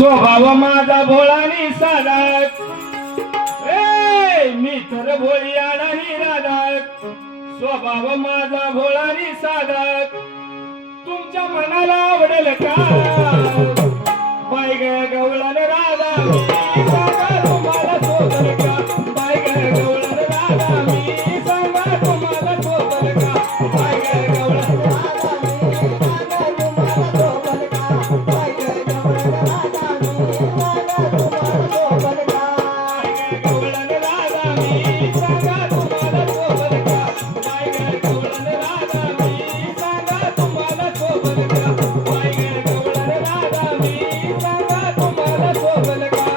स्वभाव माझा भोळानी साधा, मी तर भोळी आणि राधा. स्वभाव माझा भोळानी साधा, तुमच्या मनाला आवडेल का? बाय ग गवळण राधा मी सांगा तुम्हाला सोबल का? बाय ग गवळण राधा मी सांगा तुम्हाला सोबल का? बाय ग गवळण राधा मी सांगा तुम्हाला सोबल का? बाय ग गवळण राधा मी सांगा तुम्हाला सोबल का? बाय ग गवळण राधा मी सांगा तुम्हाला सोबल का? बाय ग गवळण राधा मी सांगा तुम्हाला सोबल का? बाय ग गवळण राधा मी सांगा तुम्हाला सोबल का?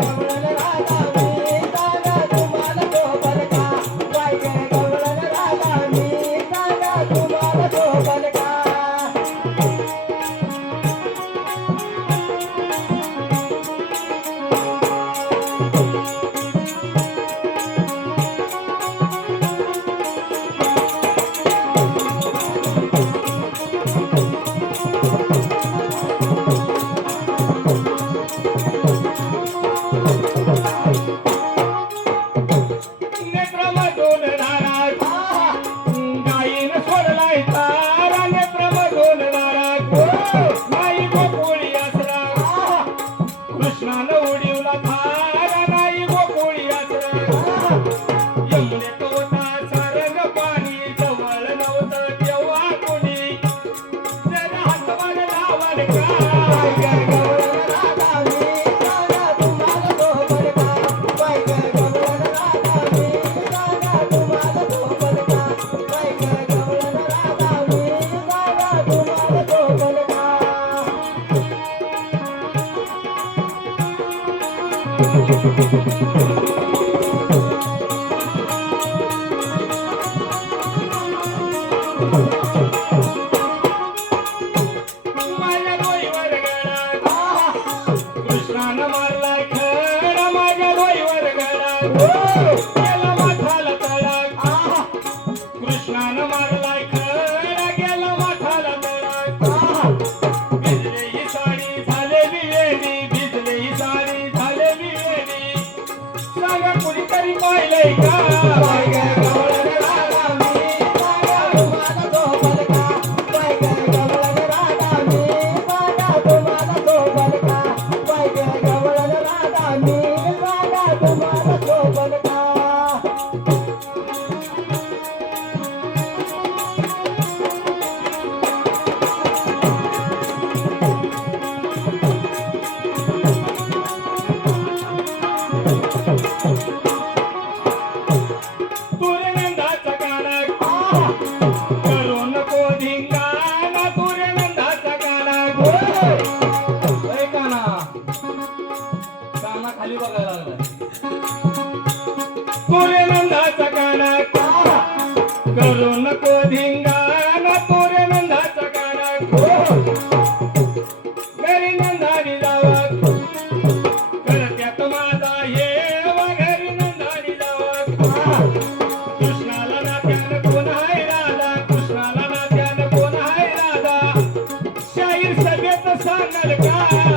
गवळण राधा मी सांगा तुम्हाला सोबल का? बाय ग गवळण राधा मी सांगा तुम्हाला सोबल का? नेत्रमधून धारा गायीनं सोडलाय तारा, नेत्रमधून धारा नाही गोकुळी आसरा, कृष्णानं उडीवला थारा नाही गोकुळी आसरा. यमुनेत होता सारंग पाणी, जवळ नव्हतं तेव्हा कोणी, जरा हातभार लावाल का? गवळण राधा मी सांगा तुम्हाला सोबल का? बाय ग गवळण राधा मी सांगा तुम्हाला सोबल का? बाय ग गवळण राधा मी सांगा तुम्हाला सोबल का? माझ्या डोईवर गळा कृष्णानं मारलाय खडा, माझ्या डोईवर गळा गेला माठाला तळा. कृष्णानं मारलाय खडा गेला माठाला तळा. भिजले ही साडी झालेली वेडी, भिजले ही साडी झालेली वेडी, सांगा कुणीतरी पाहिलंय का? बाय ग गवळण राधा मी सांगा तुम्हाला सोबल का? बाय ग गवळण राधा मी सांगा तुम्हाला सोबल का? बाय ग गवळण राधा मी सांगा तुम्हाला सोबल का? सूर्यनंदाचा गाणं करू नको धिंगाणा, सूर्यनंदाचा गाणं ए काना काना खाली बघायला लागलाय. सूर्यनंदाचा गाणं करू नको धिंगाणा, सूर्यनंदाचा गाणं घरी नंदानी जावा, करत्यात माझा हेवा घरी नंदानी जावा. कृष्णाला नात्यानं कोण आहे राधा, कृष्णाला नात्यानं कोण आहे राधा, शाहीर सभेत सांगल का?